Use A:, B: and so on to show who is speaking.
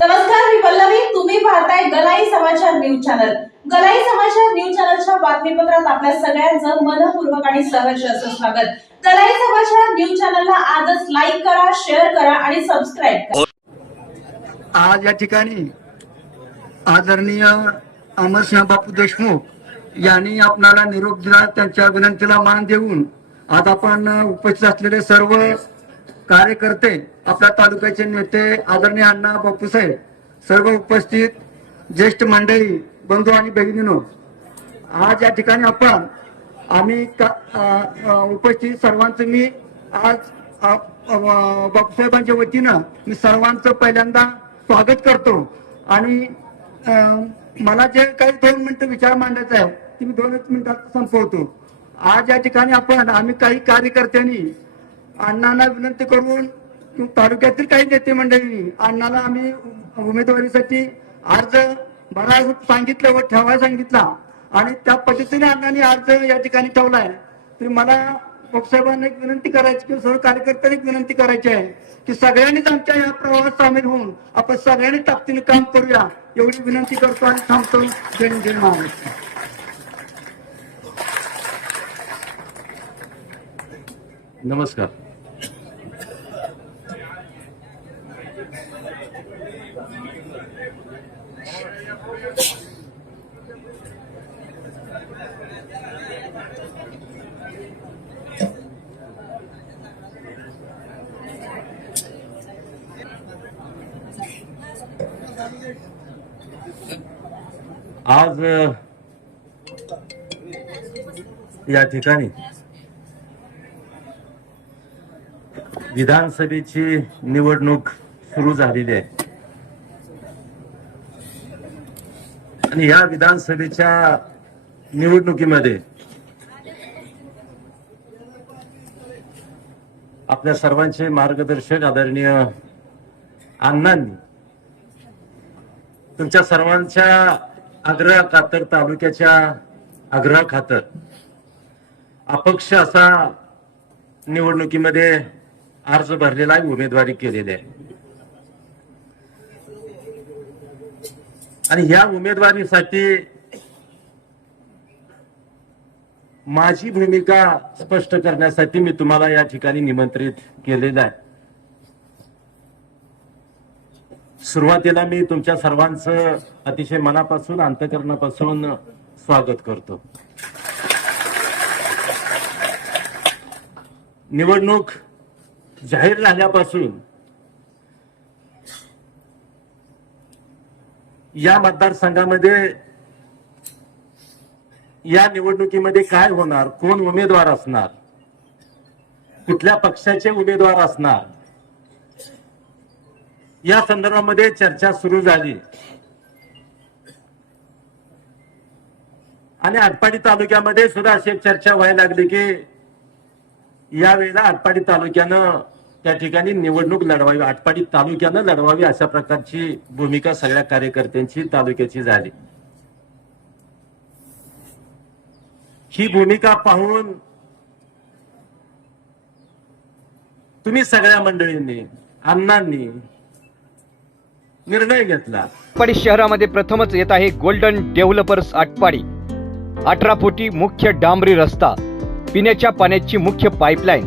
A: नमस्कार मी पल्लवी. तुम्ही पाहताय गलाई समाचार न्यूज चॅनल. गलाई समाचार न्यूज चॅनलच्या बातमीपत्रात आपल्या सगळ्यांचं मनपूर्वक आणि सहर्ष असं स्वागत. गलाई समाचार न्यूज चॅनलला आजच लाईक करा शेअर करा आणि सबस्क्राईब करा.
B: आज या ठिकाणी आदरणीय अमरसिंह बापू देशमुख यांनी आपणाला निरोप दिला त्यांच्या विनंतीला मान देऊन आज आपण उपस्थित असलेले सर्व कार्यकर्ते आपल्या तालुक्याचे नेते आदरणीय अण्णा बापूसाहेब सर्व उपस्थित ज्येष्ठ मंडळी बंधू आणि बहिणीनो आज या ठिकाणी आपण आम्ही उपस्थित सर्वांचं मी आज बापूसाहेबांच्या वतीनं मी सर्वांचं पहिल्यांदा स्वागत करतो. आणि मला जे काही दोन मिनिटं विचार मांडायचा आहे ते मी दोनच मिनिटात संपवतो. आज या ठिकाणी आपण आम्ही काही कार्यकर्त्यांनी अण्णांना विनंती करून तालुक्यातील काही नेते मंडळींनी अण्णाला आम्ही उमेदवारीसाठी अर्ज भरा सांगितलं व ठेवायला सांगितला. आणि त्या पद्धतीने अण्णांनी अर्ज या ठिकाणी ठेवलाय. तरी मला पक्षसाहेबांना एक विनंती करायची किंवा सर्व कार्यकर्त्यांनी एक विनंती करायची आहे की सगळ्यांनीच आमच्या या प्रवाहात सामील होऊन आपण सगळ्यांनी ताकदीने काम करूया एवढी विनंती करतो आणि थांबतो. जय जय महाराष्ट्र.
C: नमस्कार. आज या ठिकाणी विधानसभेची निवडणूक सुरू झालेली आहे. आणि या विधानसभेच्या निवडणुकीमध्ये आपल्या सर्वांचे मार्गदर्शक आदरणीय अण्णांनी तुमच्या सर्वांच्या आग्रह खातर तालुक्याच्या आग्रह खातर अपक्ष असा निवडणुकीमध्ये अर्ज भरलेला आहे उमेदवारी केलेली आहे. आणि या उमेदवारीसाठी माझी भूमिका स्पष्ट करण्यासाठी मी तुम्हाला या ठिकाणी निमंत्रित केलेलं आहे. सुरुवातीला मी तुमच्या सर्वांचं अतिशय मनापासून अंतकरणापासून स्वागत करतो. निवडणूक जाहीर झाल्यापासून या मतदारसंघामध्ये या निवडणुकीमध्ये काय होणार? कोण उमेदवार असणार? कुठल्या पक्षाचे उमेदवार असणार? या संदर्भामध्ये चर्चा सुरू झाली. आणि आटपाडी तालुक्यामध्ये सुद्धा अशी एक चर्चा व्हायला लागली की यावेळेला आटपाडी तालुक्यानं त्या ठिकाणी निवडणूक लढवावी आटपाडी तालुक्यानं लढवावी अशा प्रकारची भूमिका सगळ्या कार्यकर्त्यांची तालुक्याची झाली. ही भूमिका पाहून तुम्ही सगळ्या मंडळींनी अण्णांनी निर्णय घेतला.
D: आटपाडी शहरामध्ये प्रथमच येत आहे गोल्डन डेव्हलपर्स आटपाडी. अठरा फुटी मुख्य डांबरी रस्ता पिण्याच्या पाण्याची मुख्य पाईपलाईन